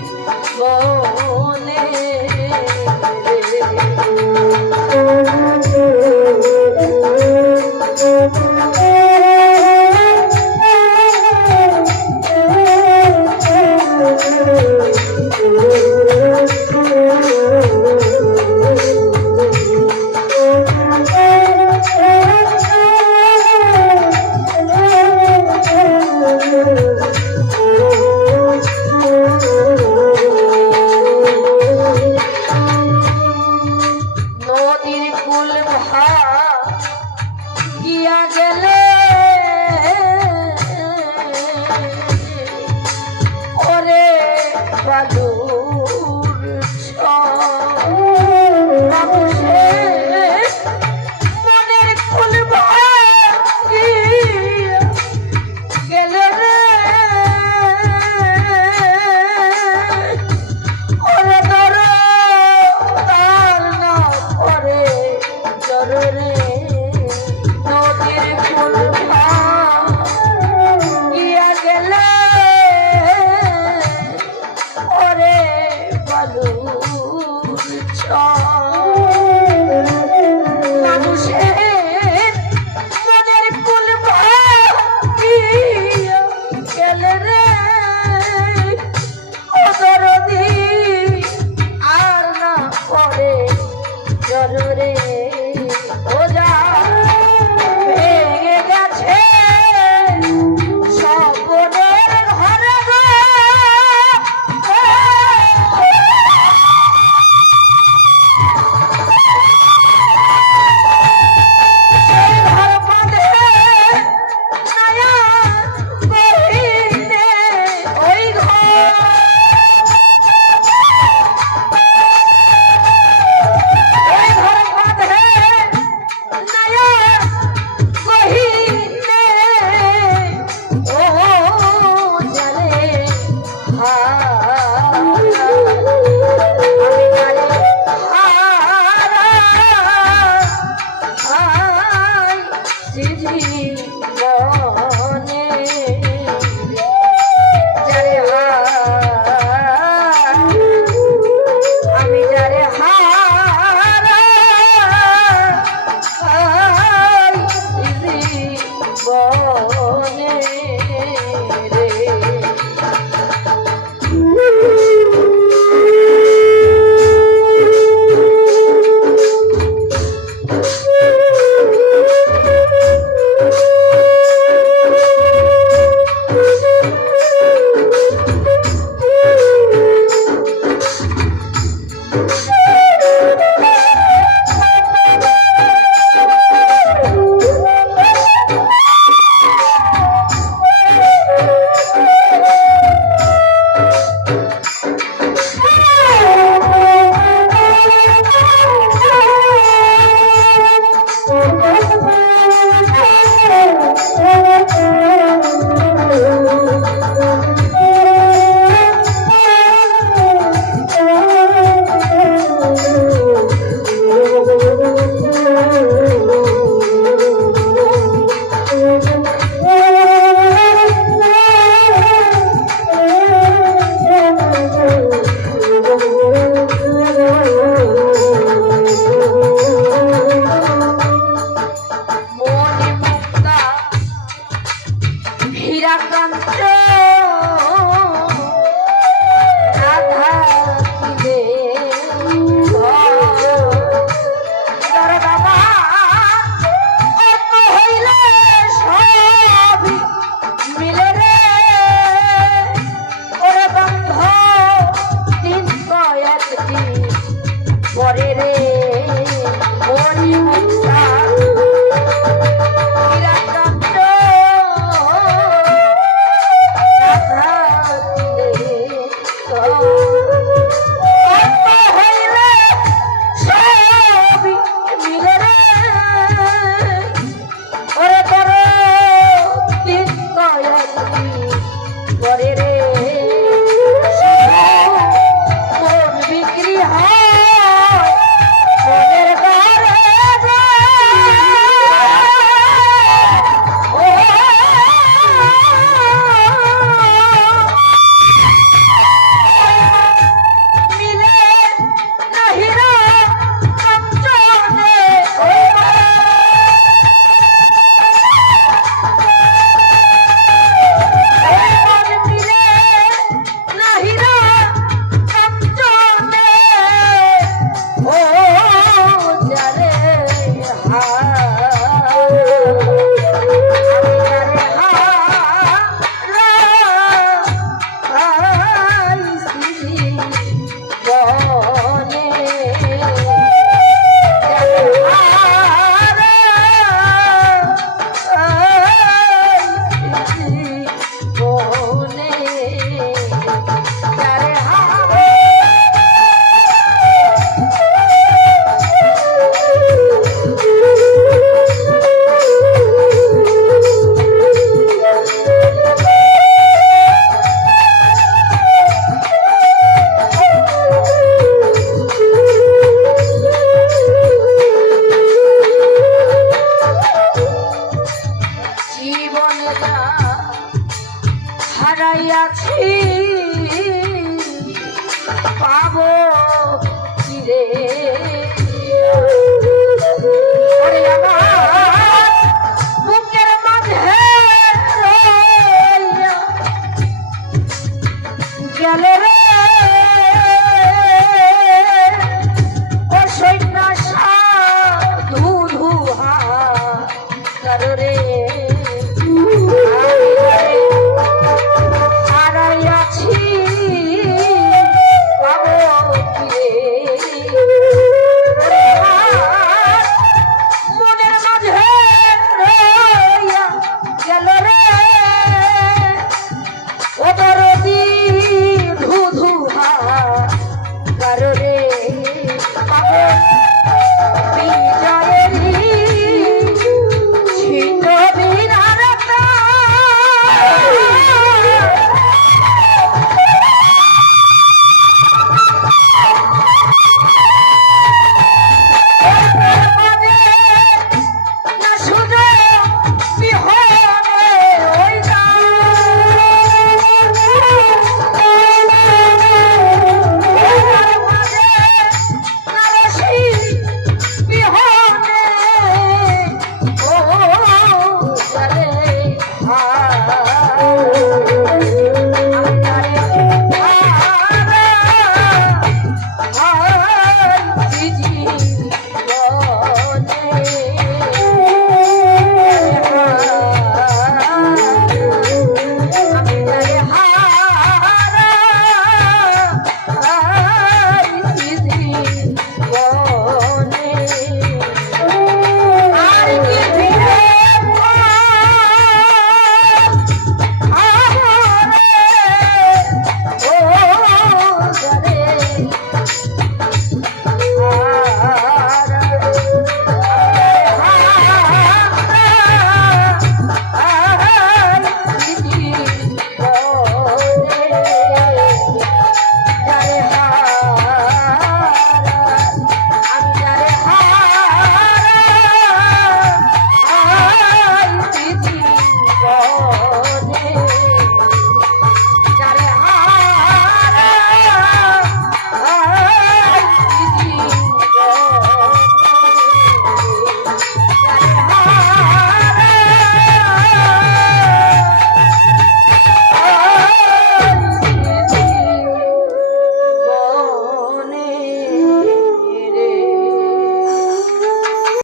আইছি 假。Woo! হীরাকান্ত